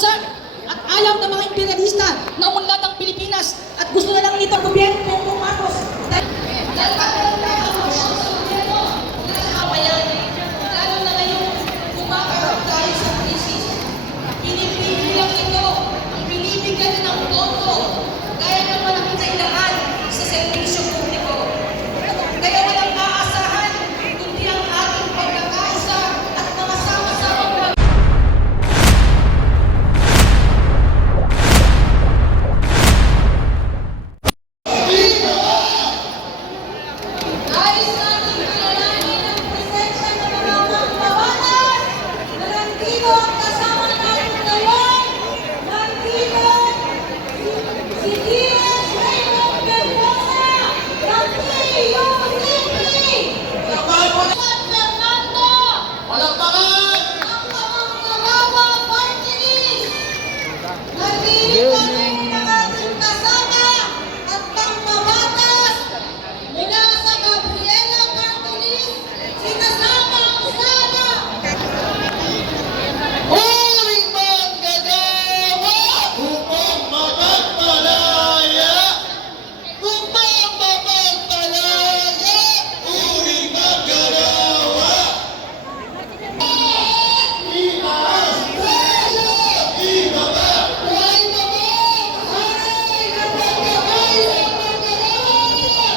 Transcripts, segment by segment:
bansa at ayaw ng mga imperialista na umunlad ang Pilipinas at gusto na lang nito ang gobyerno ng Marcos. Lalo na ngayon, kumakarap tayo sa krisis. Pinipili lang ito ang binibigyan ng boto gaya ng malaking kailangan sa serbisyo publiko. Kaya walang aasahan kundi ang ating pagkakaisa at mga sama-sama. Nais natin kilalanin ang presensya ng mga mambabatas na nandito ang kasama natin ngayon. Nandito si D.S. Raymond Mendoza ng PUCP. San Fernando, ang Manggagawa Party List. Nandito rin ang ating kasama at mambabatas mula sa Gabriela Cartolis, si Kasamang Sara. Huling manggagawa upang mapagpalaya! Upang mapagpalaya! Huling manggagawa! Imaas! Ibaba! Huwag Haray na pagkakaisa ng manggagawa!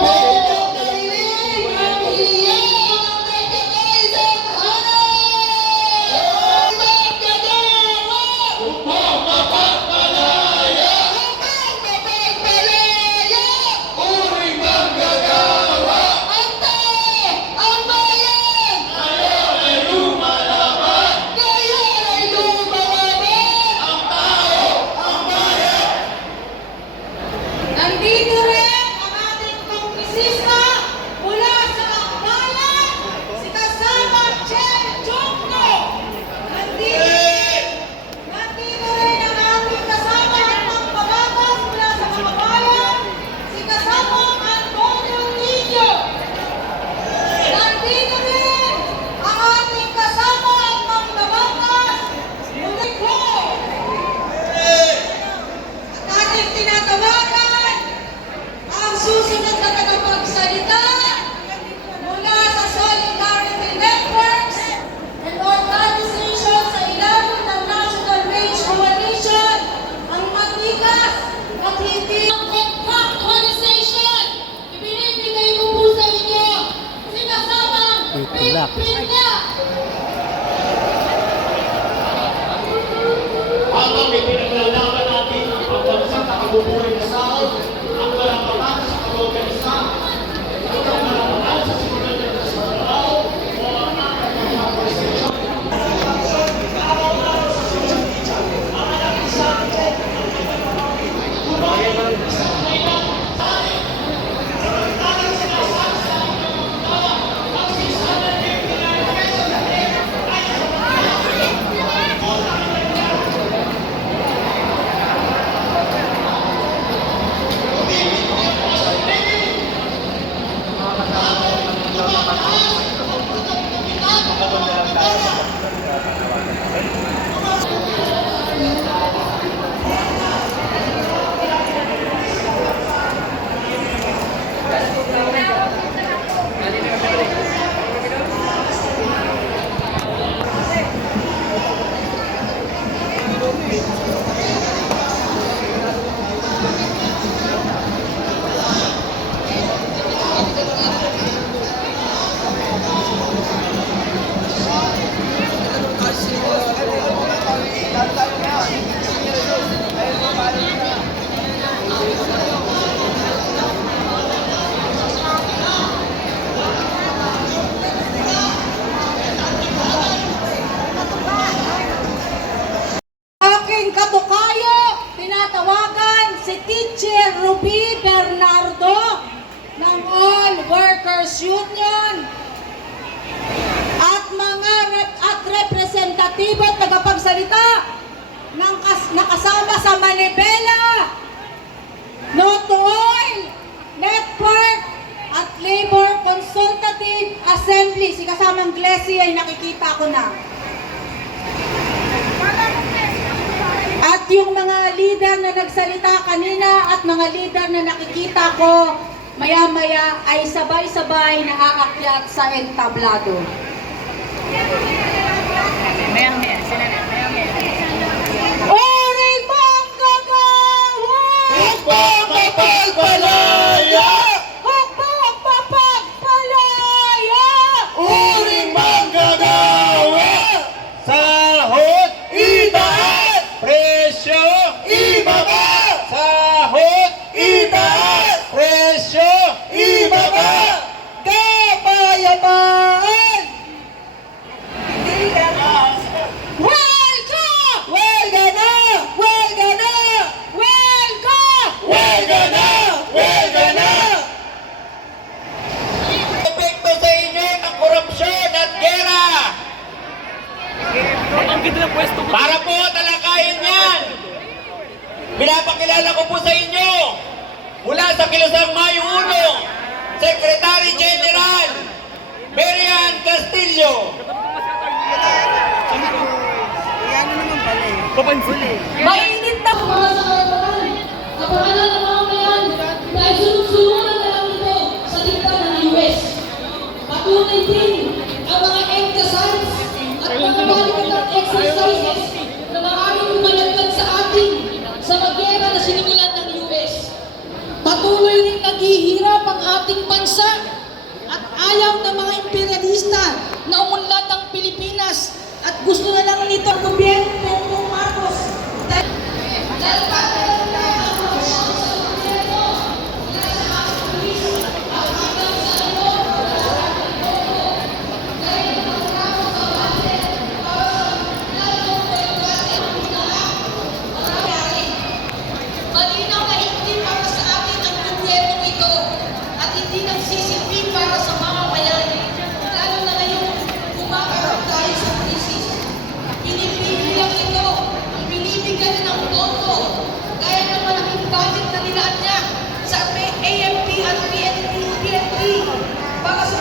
Pagkakailing ang iyan ang pagkakaisang haray! Manggagawa! Upang mapagpalaya! Upang mapagpalaya! Huling manggagawa! Ang tao! Ang bayan! Ngayon ay lumalaban! Ngayon ay lumalaban! Ang tao! Ang bayan! Nandito rin ang ating kongresista mula sa Akbayan, si Kasamang Chen Jungno. Nandito rin ang ating kasama ng mambabatas mula sa Kababayan, si Kasamang Antonio Niño. Nandito rin ang ating kasama at mambabatas mula ko. At ating tinatawagan ang susunod na tagapagsalita mula sa Solidarity Networks and organizations sa ilalim ng National Range Coalition, ang matigas at hindi ang compact organization. Ibinibigay ko po sa inyo sinasamang Pilipina. Habang ipinaglalaban natin ang pagbansang nakabubuhay na sahod, ang karapatan sa pag-organisa, ang karapatan sa simulan ng trabaho, o ang ating mga presensyon. Aking katukayo, tinatawagan si Teacher Ruby Bernardo ng All Workers Union at mga representatibo at tagapagsalita ng nakasama sa Manibela, Noto Oil, Network at Labor Consultative Assembly. Si kasamang Glessy ay nakikita ko na. leader na nagsalita kanina at mga leader na nakikita ko maya-maya ay sabay-sabay na aakyat sa entablado. Uring mga gawin! Hukbong mapagpalaya! Hukbong mapagpalaya! Uring manggagawa! Sahod itaas! Presyo ibaba! Sahod itaas! Presyo ibaba! Kapayapaan! Welga! Welga na! Welga na! Welga! Welga na! Welga na! Epekto sa inyo ang korupsyon at gera! Para po talakayin yan! Pinapakilala ko po sa inyo mula sa Kilusang Mayo 1, Secretary General Marian Castillo. Mainit na! Mga sakarapan, kapangalan ng mga bayan, dahil sunod-sunod na lang ito sa dikta ng US. Patunay din ang mga exercise at mga malikatang exercises na maaaring umalagad sa atin sa magyera na sinimulan ng US. Patuloy rin naghihirap ang ating bansa at ayaw ng mga imperialista na umunlad ng Pilipinas at gusto na lang nito ang gobyerno ng Bongbong Marcos. Dahil papalaran na ang korupsyon sa gobyerno, mula sa mga pulis, hanggang sa loob, dahil matapos ang budget para sa lalong budget ng lahat, mangyayari. Malinaw na hindi para sa atin ang gobyerno ito at hindi nagsisilbi para sa mamamayan. Lalo na ngayong kumakarap tayo sa krisis. Pinipili lang ito ang binibigyan ng boto gaya ng malaking budget na nilaan niya sa AFP at PNP para sa